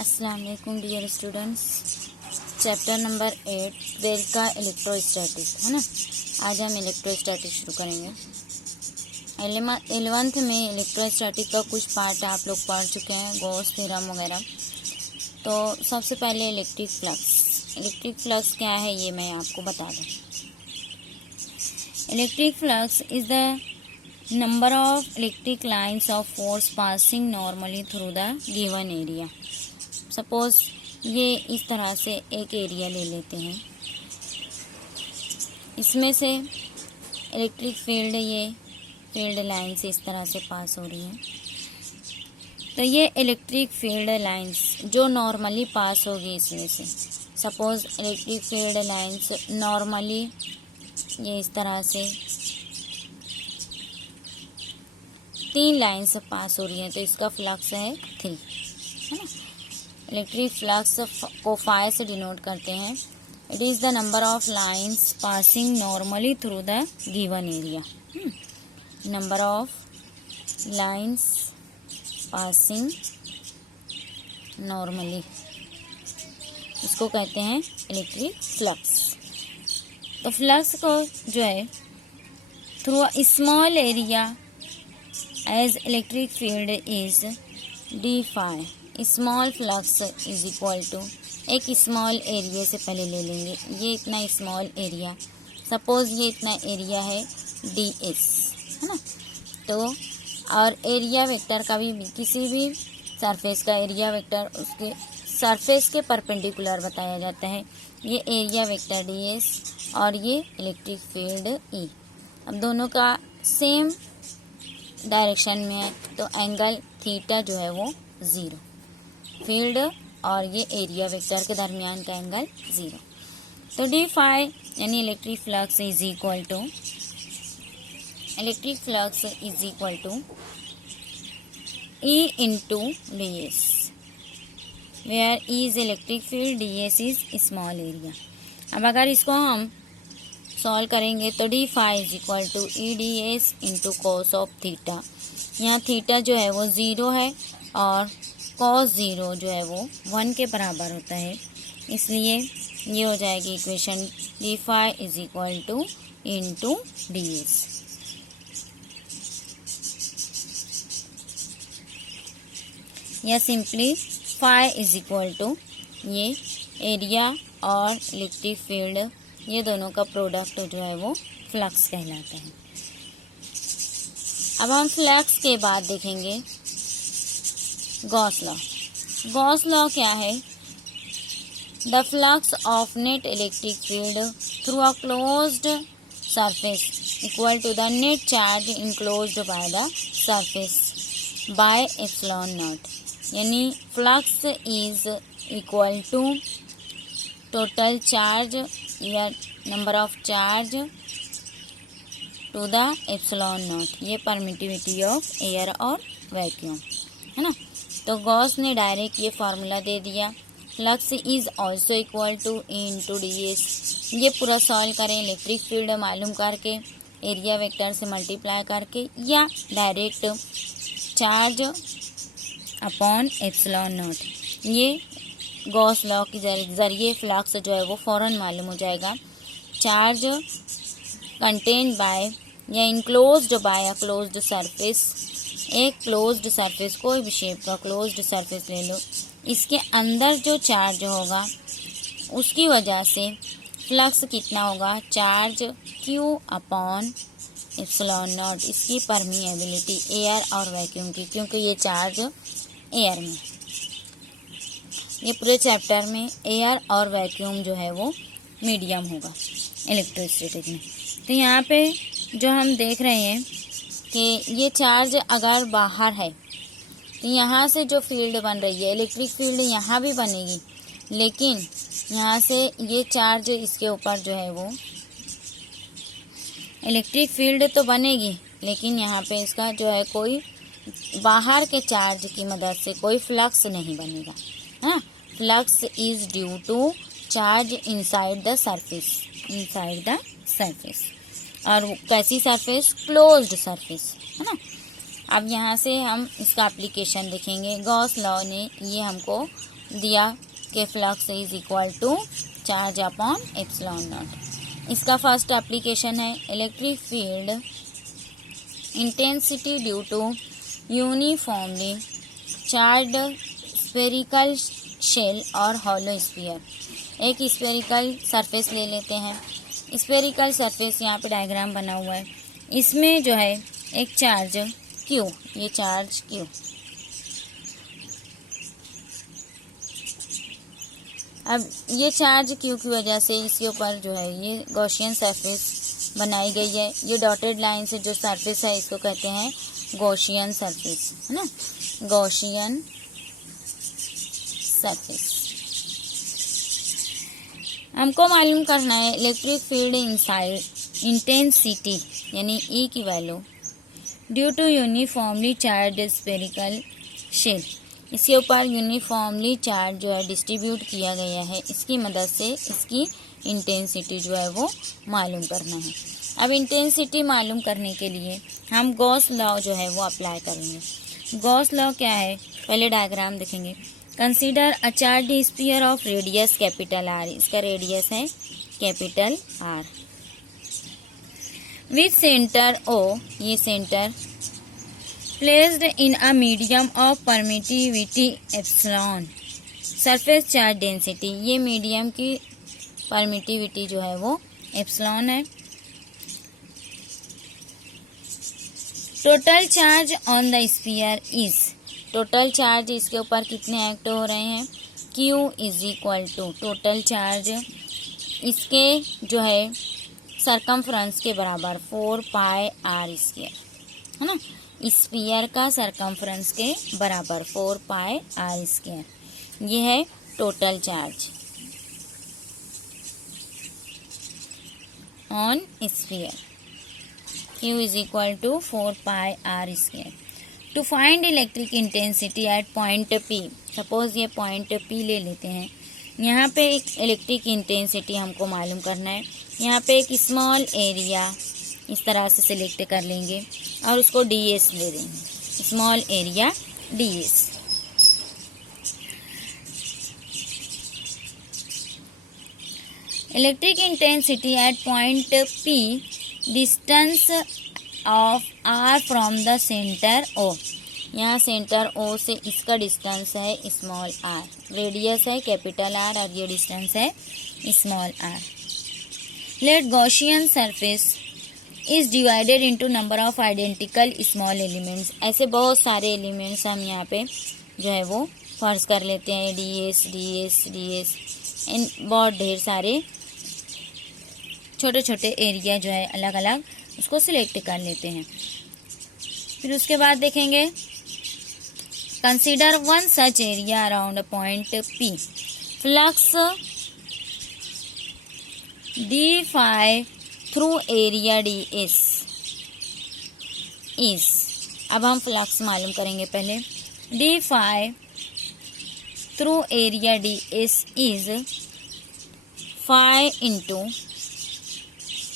अस्सलाम वालेकुम dear students. Chapter number 8 twelfth का इलेक्ट्रोस्टैटिक है ना। आज हम इलेक्ट्रोस्टैटिक शुरू करेंगे। 11th में इलेक्ट्रोस्टैटिक का कुछ पार्ट आप लोग पढ़ चुके हैं, गॉस थ्योरम वगैरह। तो सबसे पहले इलेक्ट्रिक फ्लक्स क्या है ये मैं आपको बता दूँ। Electric flux is the number of electric lines of force passing normally through the given area. Suppose ये इस तरह से एक एरिया ले लेते हैं, इसमें से इलेक्ट्रिक फील्ड ये फील्ड लाइन से इस तरह से पास हो रही है। तो ये इलेक्ट्रिक फील्ड लाइंस जो नॉर्मली पास होगी इसमें से, suppose electric field lines normally ये इस तरह से 3 लाइन से पास हो रही है, तो इसका फ्लक्स है 3, है ना। इलेक्ट्रिक फ्लक्स को फाई से डिनोट करते हैं। It is the number of lines passing normally through the given area. Number of lines passing normally, इसको कहते हैं इलेक्ट्रिक फ्लक्स। तो फ्लक्स को जो है through a small area as electric field is D phi. Small flux is equal to, एक small area से पहले ले लेंगे, ये इतना स्मॉल एरिया, सपोज ये इतना एरिया है डी एस, है ना। तो और एरिया वेक्टर का भी किसी भी सरफेस का एरिया वेक्टर उसके सरफेस के परपेंडिकुलर बताया जाता है। ये एरिया वेक्टर डी एस और ये इलेक्ट्रिक फील्ड ई। अब दोनों का सेम डायरेक्शन में है, तो एंगल थीटा जो है वो 0, फील्ड और ये एरिया वेक्टर के दरमियान का एंगल 0। तो डी फाई यानी electric flux is equal to E into D S, where E is electric field, D S is small area. अब अगर इसको हम सॉल्व करेंगे तो D phi is equal to E D S into cos of theta. यहाँ theta जो है वो 0 है और कॉस 0 जो है वो 1 के बराबर होता है, इसलिए ये हो जाएगी equation d phi is equal to into D s. या simply phi is equal to ये एरिया और इलेक्ट्रिक फील्ड, ये दोनों का प्रोडक्ट जो है वो फ्लक्स कहलाता है। अब हम फ्लक्स के बाद देखेंगे गॉस लॉ क्या है। The flux of net electric field through a closed surface equal to the net charge enclosed by the surface by epsilon naught. यानी flux is equal to total charge या number of charge to the epsilon naught, ये permittivity of air और vacuum, है ना। तो Gauss ने direct ये formula दे दिया, flux is also equal to E into D S. ये पूरा सॉल्व करें इलेक्ट्रिक फील्ड मालूम करके, एरिया वेक्टर से मल्टीप्लाई करके, या direct charge upon epsilon naught. ये गॉस लॉ के जरिए फ्लक्स जो है वो फ़ौरन मालूम हो जाएगा। चार्ज कंटेन बाय या इनक्लोज्ड बाय अ क्लोज्ड सरफेस, एक क्लोज्ड सरफेस, कोई भी शेप का क्लोज्ड सरफेस ले लो, इसके अंदर जो चार्ज होगा उसकी वजह से फ्लक्स कितना होगा, charge Q upon epsilon not, इसकी परमिएबिलिटी एयर और वैक्यूम की, क्योंकि ये चार्ज एयर में, ये पूरे चैप्टर में एयर और वैक्यूम जो है वो मीडियम होगा इलेक्ट्रोस्टैटिक में। तो यहाँ पे जो हम देख रहे हैं कि ये चार्ज अगर बाहर है तो यहाँ से जो फील्ड बन रही है, इलेक्ट्रिक फील्ड यहाँ भी बनेगी, लेकिन यहाँ से ये चार्ज इसके ऊपर जो है वो इलेक्ट्रिक फील्ड तो बनेगी, लेकिन यहाँ पे इसका जो है कोई बाहर के चार्ज की मदद से कोई फ्लक्स नहीं बनेगा, हाँ। Flux is due to charge inside the surface, और कैसी सरफेस, क्लोज्ड सरफेस, है ना। अब यहाँ से हम इसका एप्लीकेशन देखेंगे। गॉस लॉ ने ये हमको दिया कि flux is equal to charge upon epsilon naught. इसका फर्स्ट एप्लीकेशन है electric field intensity due to uniformly charge spherical shell और हॉलो स्फीयर। एक स्फेरिकल सरफेस ले लेते हैं। स्फेरिकल सरफेस यहाँ पे डायग्राम बना हुआ है। इसमें जो है एक चार्ज Q, ये चार्ज Q, अब ये चार्ज Q की वजह से इसके ऊपर जो है ये गॉसियन सरफेस बनाई गई है। ये डॉटेड लाइन से जो सरफेस है इसको कहते हैं गॉसियन सरफेस, है ना, गॉसियन सरफेस। हमको मालूम करना है इलेक्ट्रिक फील्ड इनसाइड इंटेंसिटी यानी E की value due to uniformly charge spherical shell. इसके ऊपर यूनिफॉर्मली चार्ज जो है डिस्ट्रीब्यूट किया गया है, इसकी मदद से इसकी इंटेंसिटी जो है वो मालूम करना है। अब इंटेंसिटी मालूम करने के लिए हम गॉस लॉ जो है वो अप्लाई करेंगे। गॉस लॉ क्या है, पहले डायग्राम देखेंगे। Consider a charge sphere of radius capital R, इसका रेडियस है capital R, with centre O, ये centre placed in a medium of permittivity epsilon. Surface charge density, ये मीडियम की परमिटिविटी जो है वो एप्सिलॉन है। Total charge on the sphere is, total charge इसके ऊपर कितने एक्ट हो रहे हैं, Q is equal to total charge इसके जो है सरकमफ्रेंस के बराबर 4 पाई R स्क्वायर, है ना, स्फीयर का सरकमफ्रेंस के बराबर 4 पाई R स्क्वायर, ये है total charge on sphere. Q is equal to 4 pi R square. To find electric intensity at point P, suppose ये पॉइंट P ले लेते हैं। यहाँ पे एक इलेक्ट्रिक इंटेंसिटी हमको मालूम करना है। यहाँ पे एक स्मॉल एरिया इस तरह से सिलेक्ट कर लेंगे और उसको DS दे देंगे, small area DS। Electric intensity at point P, distance of R from the centre O, यहाँ सेंटर O से इसका डिस्टेंस है स्मॉल r, रेडियस है कैपिटल R और ये डिस्टेंस है small r। Let Gaussian surface is divided into number of identical small elements. ऐसे बहुत सारे एलिमेंट्स हम यहाँ पे जो है वो फर्ज कर लेते हैं, DS DS DS, इन बहुत ढेर सारे छोटे छोटे एरिया जो है अलग अलग उसको सिलेक्ट कर लेते हैं। फिर उसके बाद देखेंगे consider one such area around point P, flux d phi through area DS is. अब हम फ्लक्स मालूम करेंगे पहले। d phi through area DS is phi into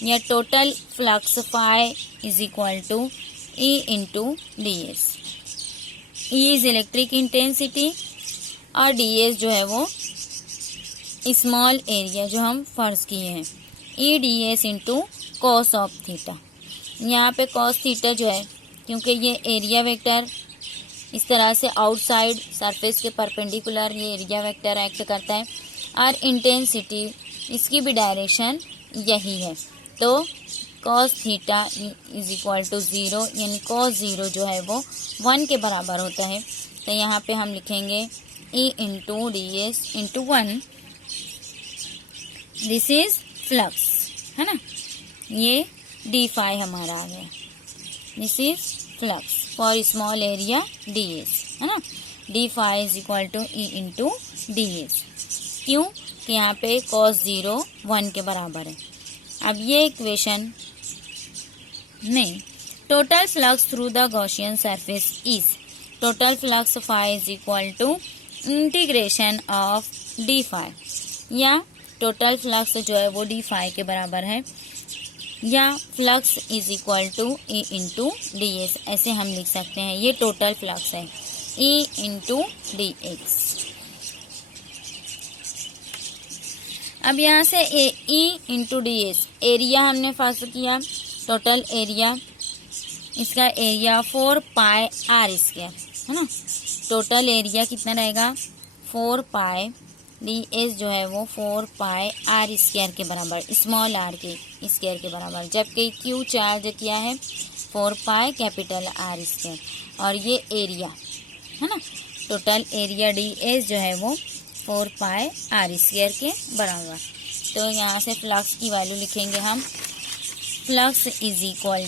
या total flux phi is equal to E into DS। E is electric intensity और DS जो है वो स्मॉल एरिया जो हम फर्ज किए हैं, EDS into cos of theta. यहाँ पे कॉस थीटा जो है क्योंकि ये एरिया वेक्टर इस तरह से आउटसाइड सरफेस के परपेंडिकुलर ये एरिया वेक्टर एक्ट करता है और इंटेंसिटी इसकी भी डायरेक्शन यही है, तो cos theta is equal to 0, यानी कॉस 0 जो है वो 1 के बराबर होता है। तो यहाँ पे हम लिखेंगे E into DS into 1, this is flux, है ना, ये d phi हमारा आ गया, this is flux for small area DS, है ना, d phi is equal to E into DS। क्यों कि यहाँ पे cos 0 1 के बराबर है। अब ये इक्वेशन नहीं, total flux through the Gaussian surface is, total flux phi is equal to integration of d phi, या टोटल फ्लक्स जो है वो d phi के बराबर है, या flux is equal to E into DS, ऐसे हम लिख सकते हैं। ये टोटल फ्लक्स है E इंटू DX। अब यहाँ से E into D S, area हमने फर्स्ट किया, टोटल एरिया, इसका एरिया 4 पाई आर स्क्वायर है ना। टोटल एरिया कितना रहेगा 4 पाई, डी एस जो है वो 4 पाई आर स्क्वायर के बराबर, स्मॉल आर के स्क्वायर के बराबर, जबकि क्यू चार्ज किया है 4 पाई कैपिटल आर स्क्वायर। और ये एरिया है ना, टोटल एरिया डी एस जो है वो 4 पाई आर स्क्वायर के बराबर। तो यहाँ से फ्लक्स की वैल्यू लिखेंगे हम, flux is equal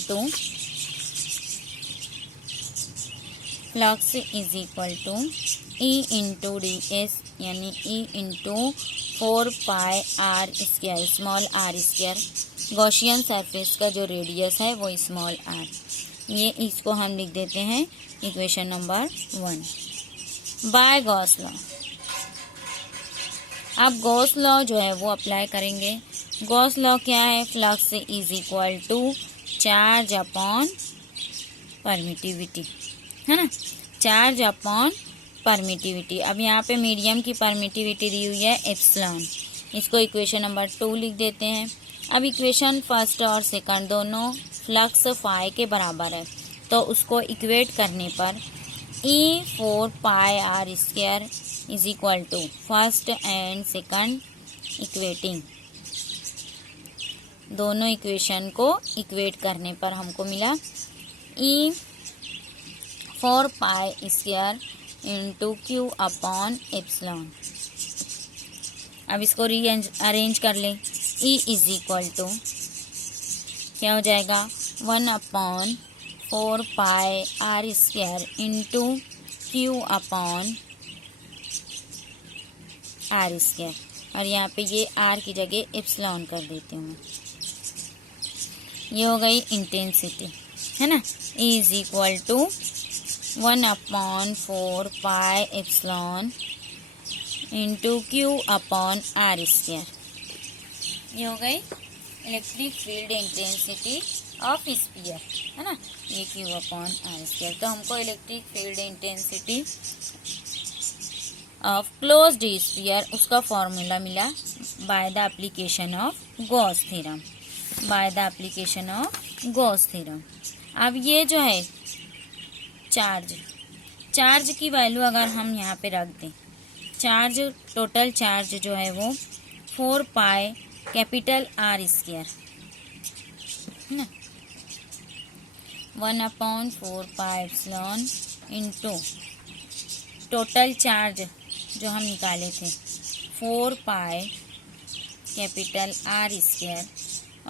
to E into D s, यानी E into 4 pi are square, small are square. Gaussian surface का जो रेडियस है वो स्मॉल आर, ये इसको हम लिख देते हैं equation number 1 by Gauss law. अब गॉस लॉ जो है वो अप्लाई करेंगे। गॉस लॉ क्या है, flux is equal to charge upon permittivity है ना, चार्ज अपॉन परमिटिविटी। अब यहाँ पे मीडियम की परमिटिविटी दी हुई है एप्सिलॉन, इसको इक्वेशन नंबर 2 लिख देते हैं। अब इक्वेशन फर्स्ट और सेकंड दोनों फ्लक्स फाई के बराबर है, तो उसको इक्वेट करने पर E 4 pi are square is equal to first and second equating, दोनों इक्वेशन को इक्वेट करने पर हमको मिला E 4 pi square into Q upon epsilon. अब इसको अरेंज कर लें, ई इज इक्वल टू क्या हो जाएगा 1 upon 4 pi are square into Q upon R square, और यहाँ पे ये आर की जगह एप्सिलॉन कर देती हूँ मैं। ये हो गई इंटेंसिटी है ना, E is equal to 1 upon 4 pi epsilon into Q upon R square. ये हो गई electric field intensity of sphere है ना, ये क्यू अपॉन आर स्क्वायर। तो हमको electric field intensity of closed sphere, उसका फॉर्मूला मिला by the application of Gauss theorem, by the application of Gauss theorem. अब ये जो है चार्ज की वैल्यू अगर हम यहाँ पे रख दें, चार्ज टोटल चार्ज जो है वो 4 पाई कैपिटल आर स्क्वायर है ना, 1 upon 4 pi epsilon into total charge जो हम निकाले थे 4 पाई कैपिटल आर स्क्वायर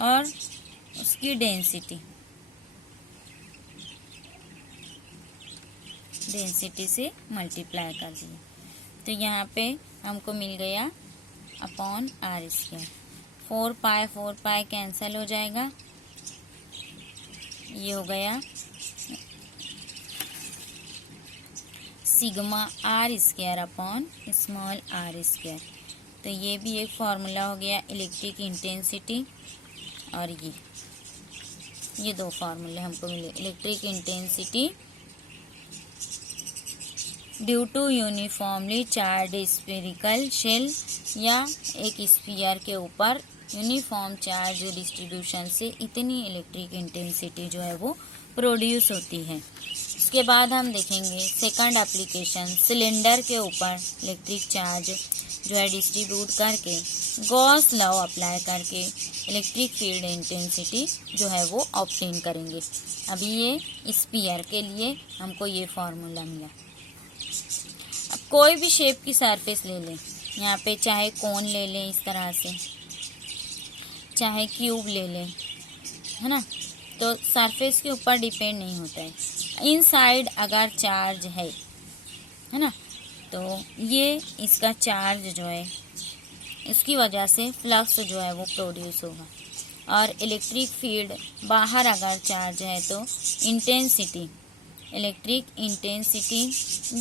और उसकी डेंसिटी से मल्टीप्लाई कर दिए, तो यहाँ पे हमको मिल गया upon R square. 4 pi cancel हो जाएगा, ये हो गया sigma R square upon small are square. तो ये भी एक फार्मूला हो गया इलेक्ट्रिक इंटेंसिटी, और ये 2 फार्मूले हमको मिले, electric intensity due to uniformly charge spherical shell, या एक स्फीयर के ऊपर यूनिफॉर्म चार्ज डिस्ट्रीब्यूशन से इतनी इलेक्ट्रिक इंटेंसिटी जो है वो प्रोड्यूस होती है। उसके बाद हम देखेंगे सेकंड एप्लीकेशन, सिलेंडर के ऊपर इलेक्ट्रिक चार्ज जो है डिस्ट्रीब्यूट करके गॉस लॉ अप्लाई करके इलेक्ट्रिक फील्ड इंटेंसिटी जो है वो ऑब्टेन करेंगे। अभी ये स्फीयर के लिए हमको ये फार्मूला मिला। अब कोई भी शेप की सरफेस ले लें, यहाँ पे चाहे कोन ले लें इस तरह से, चाहे क्यूब ले लें है ना, तो सरफेस के ऊपर डिपेंड नहीं होता है। इनसाइड अगर चार्ज है ना, तो ये इसका चार्ज जो है इसकी वजह से फ्लक्स जो है वो प्रोड्यूस होगा, और इलेक्ट्रिक फील्ड बाहर अगर चार्ज है तो इंटेंसिटी, इलेक्ट्रिक इंटेंसिटी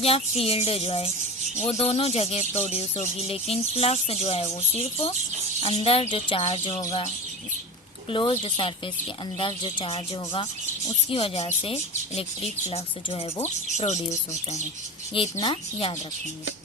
या फील्ड जो है वो दोनों जगह प्रोड्यूस होगी, लेकिन फ्लक्स जो है वो सिर्फ अंदर जो चार्ज होगा, क्लोज्ड सरफेस के अंदर जो चार्ज होगा उसकी वजह से इलेक्ट्रिक फ्लक्स जो है वो प्रोड्यूस होता है। ये इतना याद रखेंगे।